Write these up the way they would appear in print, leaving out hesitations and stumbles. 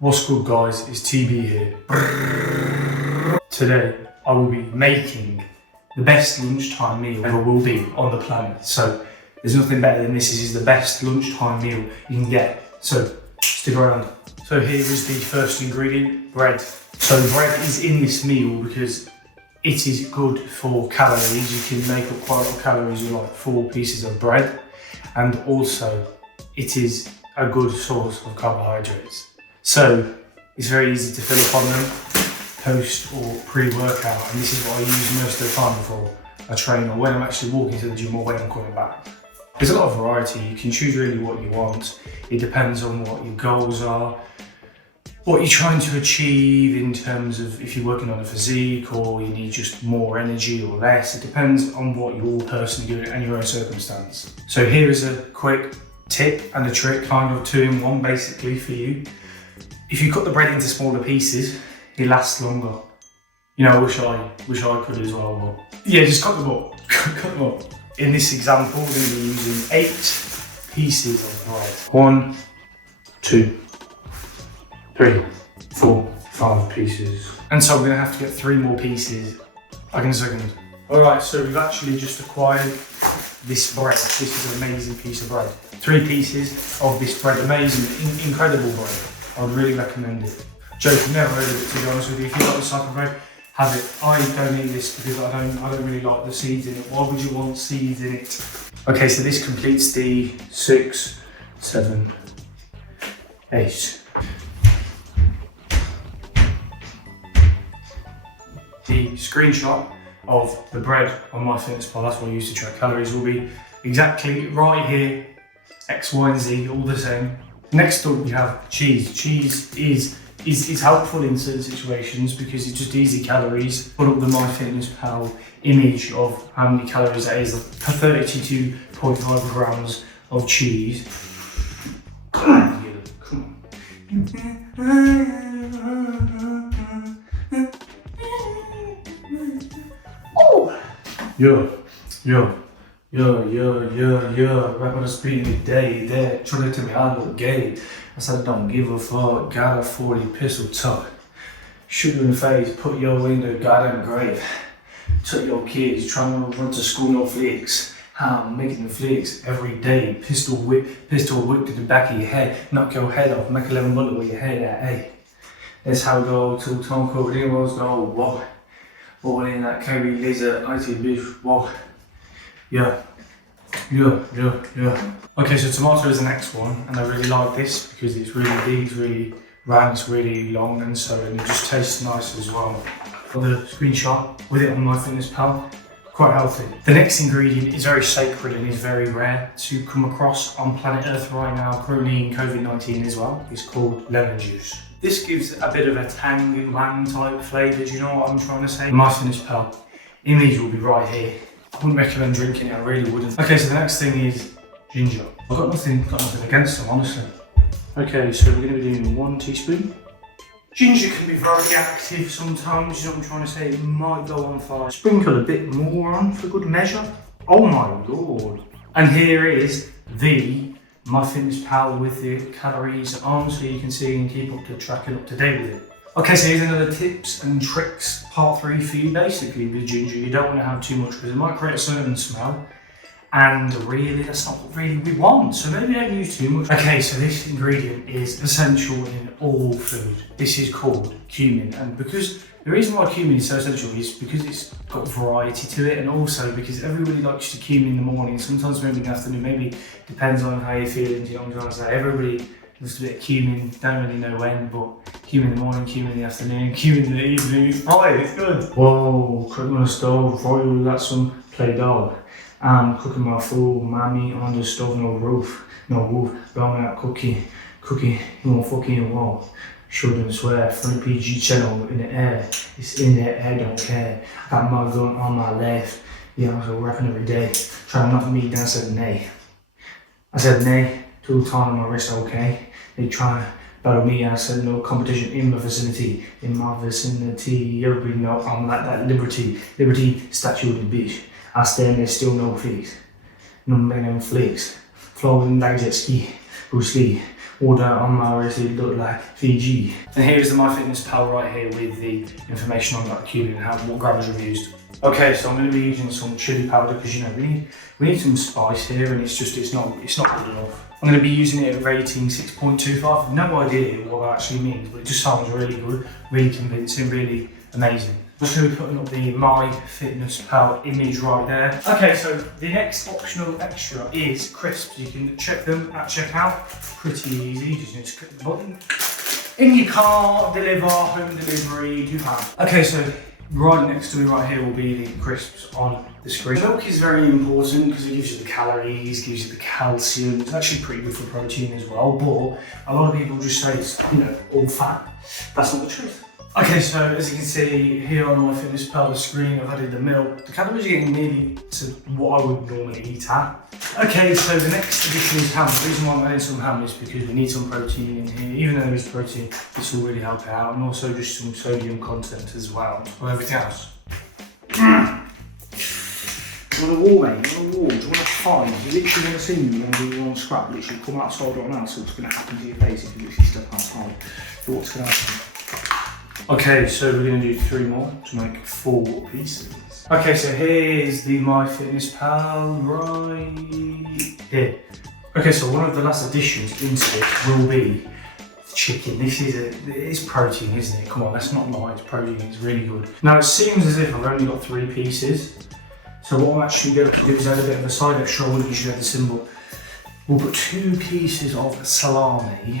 What's good, guys? It's TB here. Today I will be making the best lunchtime meal ever will be on the planet. So there's nothing better than this. This is the best lunchtime meal you can get. So stick around. So here is the first ingredient, bread. So the bread is in this meal because it is good for calories. You can make up quite a lot of calories with like 4 pieces of bread. And also it is a good source of carbohydrates. So it's very easy to fill up on them post or pre-workout, and this is what I use most of the time before I train or when I'm actually walking to the gym or when I'm coming back. There's a lot of variety. You can choose really what you want. It depends on what your goals are, what you're trying to achieve in terms of if you're working on a physique or you need just more energy or less. It depends on what you're personally doing and your own circumstance. So here is a quick tip and a trick, kind of 2 in 1 basically for you. If you cut the bread into smaller pieces, it lasts longer. You know, I wish I could as well, but yeah, just cut them up. Cut them up. In this example, we're going to be using 8 pieces of bread. 1, 2, 3, 4, 5 pieces. And so we're going to have to get 3 more pieces. Like in a second. Alright, so we've actually just acquired this bread. This is an amazing piece of bread. 3 pieces of this bread. Amazing, incredible bread. I would really recommend it. Joke, I've never heard of it, to be honest with you. If you like this type of bread, have it. I don't eat this because I don't really like the seeds in it. Why would you want seeds in it? Okay, so this completes the 6, 7, 8. The screenshot of the bread on MyFitnessPal, that's what I use to track calories, will be exactly right here. X, Y, and Z, all the same. Next up we have cheese. Cheese is helpful in certain situations because it's just easy calories. Put up the MyFitnessPal image of how many calories that is, 32.5 grams of cheese. Come on. Oh! Yeah. Rapping the speed of the day, there, trying to me, I look gay. I said, don't give a fuck, got a 40 pistol tuck. Shoot you in the face, put your in the goddamn grave. Took your kids, trying to run to school, no flicks. I'm making the flicks every day. Pistol whip to the back of your head. Knock your head off, make 11 bullet with your head at, hey. That's how we go to Tom Cove, then go, whoa. Boy, in that carry laser, IT bitch, whoa. Yeah. Okay, so tomato is the next one, and I really like this because it's really big, really round, it's really long, and so and it just tastes nice as well. Got the screenshot with it on MyFitnessPal, quite healthy. The next ingredient is very sacred and is very rare to come across on planet Earth right now, currently in COVID-19 as well. It's called lemon juice. This gives a bit of a tang and wang type flavour, do you know what I'm trying to say? MyFitnessPal image will be right here. I wouldn't recommend drinking it, I really wouldn't. Okay, so the next thing is ginger. I've got nothing against them, honestly. Okay, so we're going to be doing 1 teaspoon. Ginger can be very active sometimes, you know what I'm trying to say? It might go on fire. Sprinkle a bit more on for good measure. Oh my lord. And here is the MyFitnessPal with the calories on, so you can see and keep up to tracking up to date with it. Okay, so here's another tips and tricks part 3 for you. Basically with ginger, you don't want to have too much because it might create a certain smell, and really that's not what really we want, so maybe don't use too much. Okay, so this ingredient is essential in all food. This is called cumin, and because the reason why cumin is so essential is because it's got variety to it, and also because everybody likes to cumin in the morning, sometimes maybe in the afternoon, maybe depends on how you're feeling, you know what I'm trying to say. Everybody just a bit of cumin, don't really know when, but cumin in the morning, cumin in the afternoon, cumin in the evening, it's fine, it's good. Whoa, cooking on the stove, royal, got some play dog. I'm cooking my food, mommy on the stove, no roof, blowing out cookie, you want fucking wall. Shouldn't swear, free PG channel in the air, it's in the air, don't care. I got my gun on my left, yeah, I'm so rapping every day, trying to knock me down, I said nay. I said nay, 2 times on my wrist, okay. They try to battle me, I said no competition in my vicinity. Everybody know I'm like that liberty statue of the beach. I stand there, still no fleas, no man flicks. Flowing like jet ski, Bruce Lee, order on my recipe look like Fiji. And here's the MyFitnessPal right here with the information on that cumin and what grammars are used. Okay, so I'm going to be using some chili powder because you know we need some spice here, and it's not good enough. I'm going to be using it at rating 6.25. No idea what that actually means, but it just sounds really good, really convincing, really amazing. I'm just going to be putting up the MyFitnessPal image right there. Okay, so the next optional extra is crisps. You can check them at checkout. Pretty easy. You just need to click the button. In your car, deliver, home delivery, £2. Okay, so right next to me right here will be the crisps on the screen. Milk is very important because it gives you the calories, gives you the calcium. It's actually pretty good for protein as well, but a lot of people just say it's, you know, all fat. That's not the truth. Okay, so as you can see here on MyFitnessPal screen, I've added the milk. The calories are getting nearly to what I would normally eat at. Okay, so the next addition is ham. The reason why I'm adding some ham is because we need some protein in here. Even though there is protein, this will really help out, and also just some sodium content as well, or everything else. You want a war, mate? You want a war? Do you want a fight? You're literally going to see me when we were on scrap. Literally come outside right now, so what's going to happen to your face if you literally step outside? So what's going to happen? Okay, so we're going to do 3 more to make 4 pieces. Okay, so here's the MyFitnessPal right here. Okay, so one of the last additions into it will be the chicken. It's protein, isn't it? Come on, let's not lie, it's protein, it's really good. Now it seems as if I've only got 3 pieces. So what I'm actually going to do is add a bit of a side extra. I wouldn't usually have the symbol. We'll put 2 pieces of salami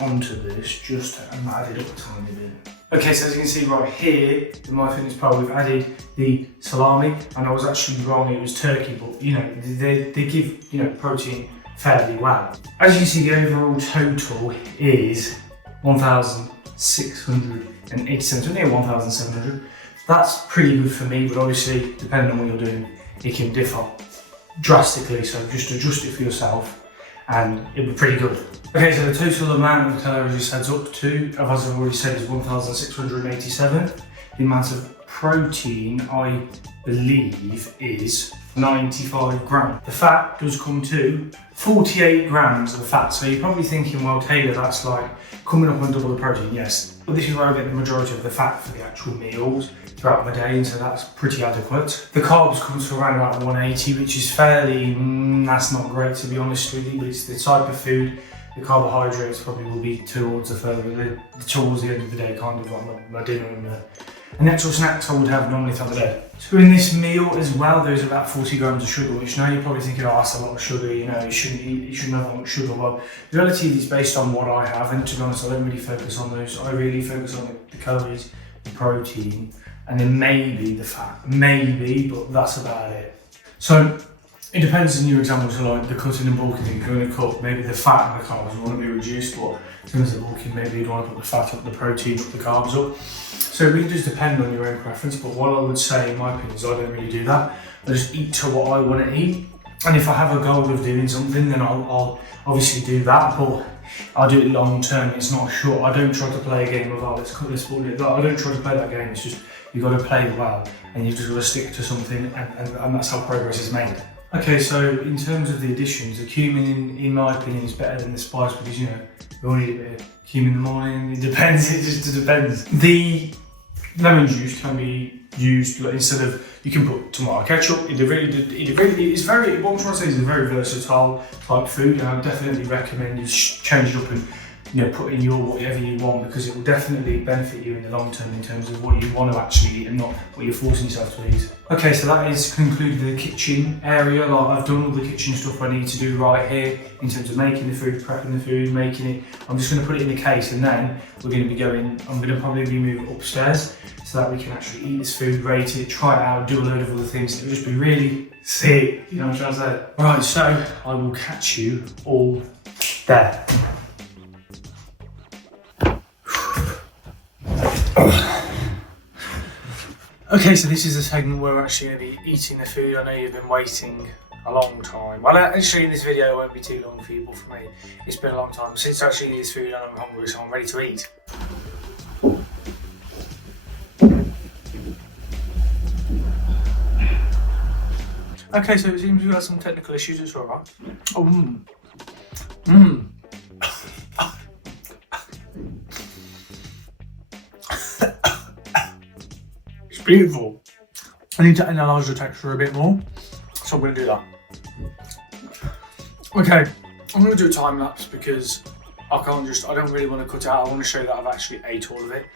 onto this, just to add it up a tiny bit. Okay, so as you can see right here, the MyFitnessPal, we've added the salami, and I was actually wrong, it was turkey, but you know, they give, you know, protein fairly well. As you can see, the overall total is 1,687, near 1,700. That's pretty good for me, but obviously, depending on what you're doing, it can differ drastically, so just adjust it for yourself, and it'll be pretty good. Okay, so the total amount of calories this adds up to, as I've already said, is 1,687. The amount of protein, I believe, is 95 grams. The fat does come to 48 grams of fat. So you're probably thinking, well, Taylor, that's like coming up on double the protein. Yes, but this is where I get the majority of the fat for the actual meals throughout my day, and so that's pretty adequate. The carbs come to around about 180, which is fairly, that's not great to be honest with you, but it's the type of food. The carbohydrates probably will be towards the end of the day, kind of like my dinner and the actual snacks I would have normally throughout the day. So in this meal as well, there's about 40 grams of sugar, which now you're probably thinking, oh, that's a lot of sugar, you know, you shouldn't have that much sugar. Well, the reality is based on what I have, and to be honest, I don't really focus on those. I really focus on the calories, the protein, and then maybe the fat. Maybe, but that's about it. So it depends on your example, so like the cutting and bulking, if you're going to cut, maybe the fat and the carbs want to be reduced, but in terms of bulking, maybe you'd want to put the fat up, the protein up, the carbs up. So it really does depend on your own preference, but what I would say, in my opinion, is I don't really do that. I just eat to what I want to eat, and if I have a goal of doing something, then I'll obviously do that, but I'll do it long term, it's not short. I don't try to play a game of, oh, let's cut this, but I don't try to play that game, it's just, you've got to play well, and you've just got to stick to something, and that's how progress is made. Okay, so in terms of the additions, the cumin, in my opinion, is better than the spice because, you know, we all need a bit of cumin in the morning. It depends, it just depends. The lemon juice can be used instead of, you can put tomato ketchup. What I'm trying to say is a very versatile type food, and I would definitely recommend you change it up and, you know, put in whatever you want, because it will definitely benefit you in the long term in terms of what you want to actually eat and not what you're forcing yourself to eat. Okay, so that is concluded the kitchen area. Like, I've done all the kitchen stuff I need to do right here in terms of making the food, prepping the food, making it. I'm just going to put it in the case, and then we're going to be going, I'm going to probably move upstairs so that we can actually eat this food, rate it, try it out, do a load of other things. It'll just be really sick, you know what I'm trying to say? Right, so I will catch you all there. Okay, so this is the segment where we're actually going to be eating the food. I know you've been waiting a long time. Well, actually in this video it won't be too long for you, but for me it's been a long time since I actually eat this food, and I'm hungry, so I'm ready to eat. Okay, so it seems we've got some technical issues, it's alright. It's beautiful. I need to analyse the texture a bit more, so I'm going to do that. Okay, I'm going to do a time lapse because I don't really want to cut it out. I want to show that I've actually ate all of it.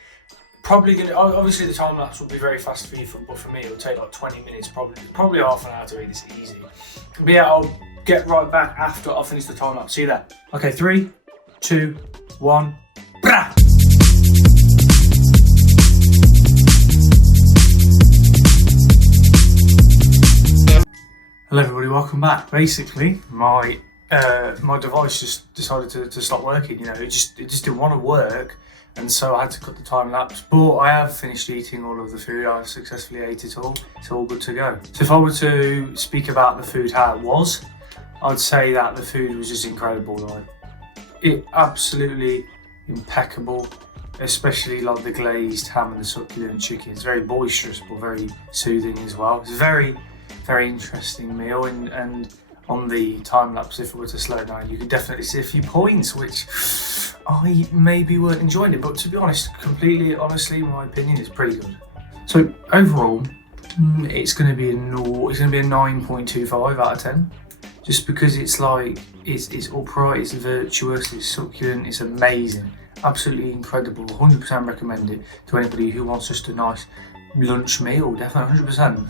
Obviously the time lapse will be very fast for you, but for me it'll take like 20 minutes, probably half an hour to eat this easy. But yeah, I'll get right back after I finish the time lapse. See you there. Okay, 3, 2, 1. Brah! Hello everybody, welcome back. Basically, my device just decided to stop working. You know, it just didn't want to work, and so I had to cut the time lapse. But I have finished eating all of the food. I successfully ate it all. It's all good to go. So if I were to speak about the food how it was, I'd say that the food was just incredible. Like, it absolutely impeccable. Especially like the glazed ham and the succulent chicken. It's very boisterous but very soothing as well. It's very interesting meal, and on the time lapse, if it were to slow down, you could definitely see a few points which I maybe weren't enjoying it, but to be honest, honestly, my opinion is pretty good. So overall, it's going to be a 9.25 out of 10, just because it's like it's upright, it's virtuous, it's succulent, it's amazing, absolutely incredible. 100% recommend it to anybody who wants just a nice lunch meal, definitely 100%.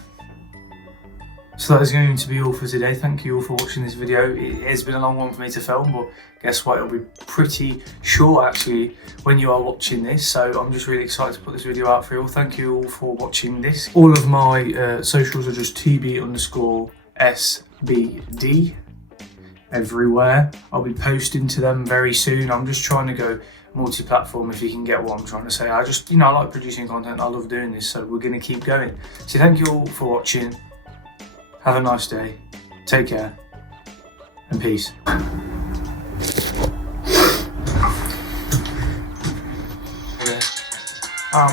So that is going to be all for today. Thank you all for watching this video. It has been a long one for me to film, but guess what? It'll be pretty short actually when you are watching this. So I'm just really excited to put this video out for you all. Thank you all for watching this. All of my socials are just TB_SBD everywhere. I'll be posting to them very soon. I'm just trying to go multi-platform, if you can get what I'm trying to say. I like producing content. I love doing this, so we're going to keep going. So thank you all for watching. Have a nice day, take care, and peace. I'm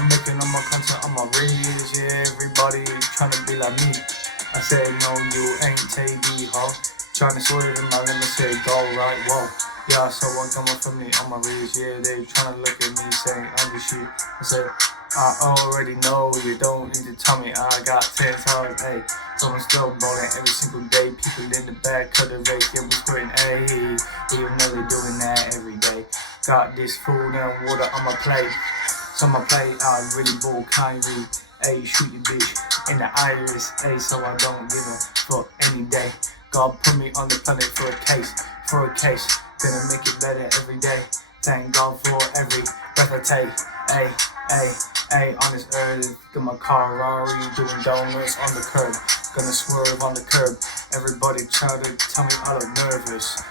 making all my content on my reels, yeah, everybody trying to be like me. I said, no, you ain't TB, huh? Trying to swerve in my limit, say, go right, whoa. Yeah, so what coming from me on my reels, yeah, they trying to look at me saying, I'm the shit. I said, I already know, you don't need to tell me, I got 10 times, hey. So I'm still ballin' every single day. People in the back cultivate, yeah, we squirtin', ayy. Even though they're doing that every day. Got this food and water on my plate. So my plate, I really ball Kyrie. Ayy, shoot your bitch in the iris, ayy, so I don't give a fuck any day. God put me on the planet for a case. Gonna make it better every day. Thank God for every breath I take, ayy, ayy. Ayy, on this earth, got my Ferrari doing donuts on the curb. Gonna swerve on the curb. Everybody try to tell me I look nervous.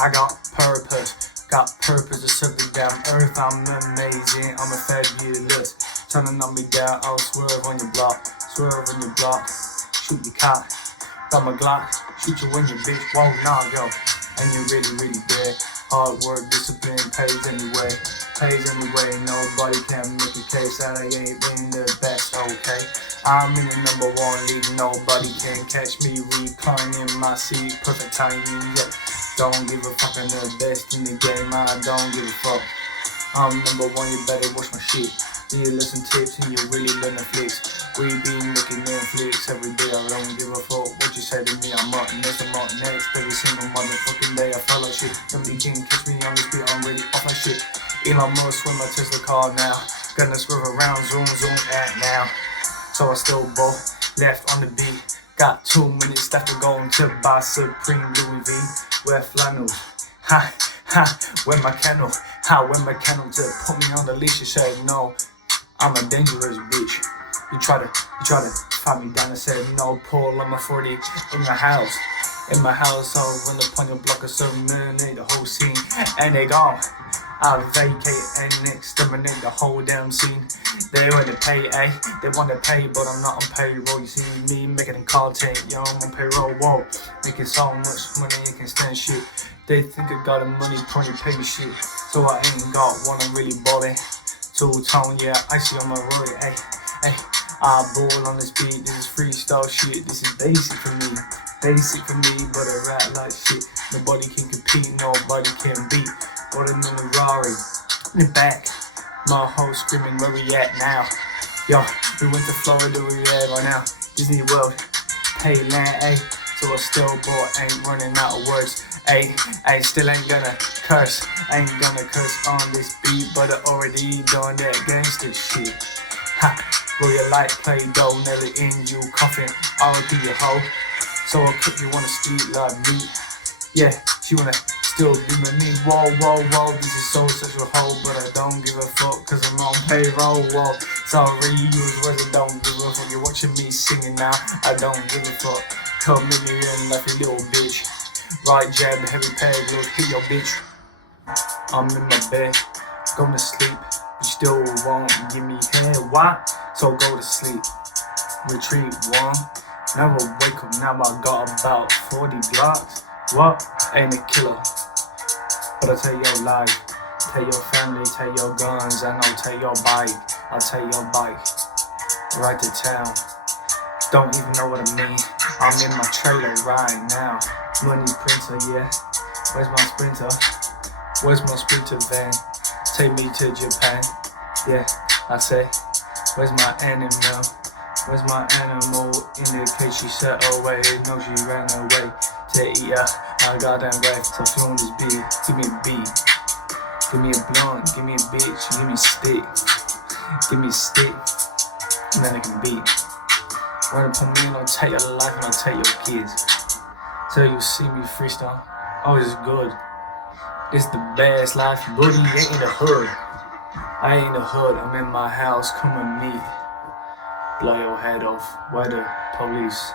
I got purpose to serve the damn earth. I'm amazing, I'm a fabulous. Tryna knock me down, I'll swerve on your block. Shoot your cock. Got my Glock, shoot you when your bitch won't knock, yo. And you really dead. Hard work, discipline, pays anyway. Nobody can make a case that I ain't been the best, okay? I'm in the #1 league, nobody can catch me. Reclining my seat, perfect timing, yeah. Don't give a fuck, I'm the best in the game, I don't give a fuck. I'm #1, you better watch my shit. You listen tips and you really learn the flicks. We be looking Netflix every day, I don't give a fuck what you say to me. I'm up next, every single motherfucking day. I feel like shit, nobody can catch me on the street, I'm really off my shit. Elon Musk with my Tesla car now. Gonna swerve around, zoom at now. So I still ball, left on the beat. Got 2 minutes left to go to buy Supreme Louis V. Wear flannels, wear my kennel. Wear my kennel to put me on the leash. You said no, I'm a dangerous bitch. You try to fight me down and said no, pull on my 40 in my house. I'll run up on your block of terminate the whole scene, and they gone. I'll vacate and exterminate the whole damn scene. They wanna pay, they wanna pay, but I'm not on payroll. You see me making content, yo, I'm on payroll, whoa. Making so much money, you can stand shit. They think I got the money, pony pay me shit. So I ain't got one, I'm really ballin'. Two-tone, yeah, icy on my road, ay. I ball on this beat, this is freestyle shit. This is basic for me, but I rap like shit. Nobody can compete, nobody can beat. Rolling in the Rari, in the back. My whole screaming, where we at now? Yo, we went to Florida, we there right now. Disney World, pay land, ayy. So I still bought, ain't running out of words. Ayy, still ain't gonna curse. Ain't gonna curse on this beat, but I already done that gangster shit. Ha, roll your light, play dough, nail it in you, coffin. I'll be your hoe. So I put you on the street like me. Yeah, she wanna still be with me. Whoa, whoa, whoa, this is so such a hoe, but I don't give a fuck, cause I'm on payroll. Whoa, sorry, use words, I don't give a fuck. You're watching me singing now, I don't give a fuck. Come in me in like a little bitch. Right jab, heavy peg, look, hit your bitch. I'm in my bed, going to sleep. You still won't give me head, why? So go to sleep, retreat one. Now I wake up, now I got about 40 blocks. What? Ain't a killer, but I tell your life. Tell your family, tell your guns, and I'll tell your bike. I'll tell your bike, right to town. Don't even know what I mean. I'm in my trailer right now. Money printer, yeah. Where's my sprinter? Where's my sprinter van? Take me to Japan. Yeah, I say. Where's my animal? Where's my animal? Indicate she set away. No, she ran away to eat her. I got that way. So feeling this beat. Give me a beat. Give me a blunt. Give me a bitch. Give me a stick. Give me a stick. And then I can beat. Run up on me and I'll take your life and I'll take your kids. So you see me freestyle. Oh, it's good. It's the best life, buddy. Ain't in the hood. I ain't in the hood. I'm in my house. Come with me. Blow your head off. Why the police?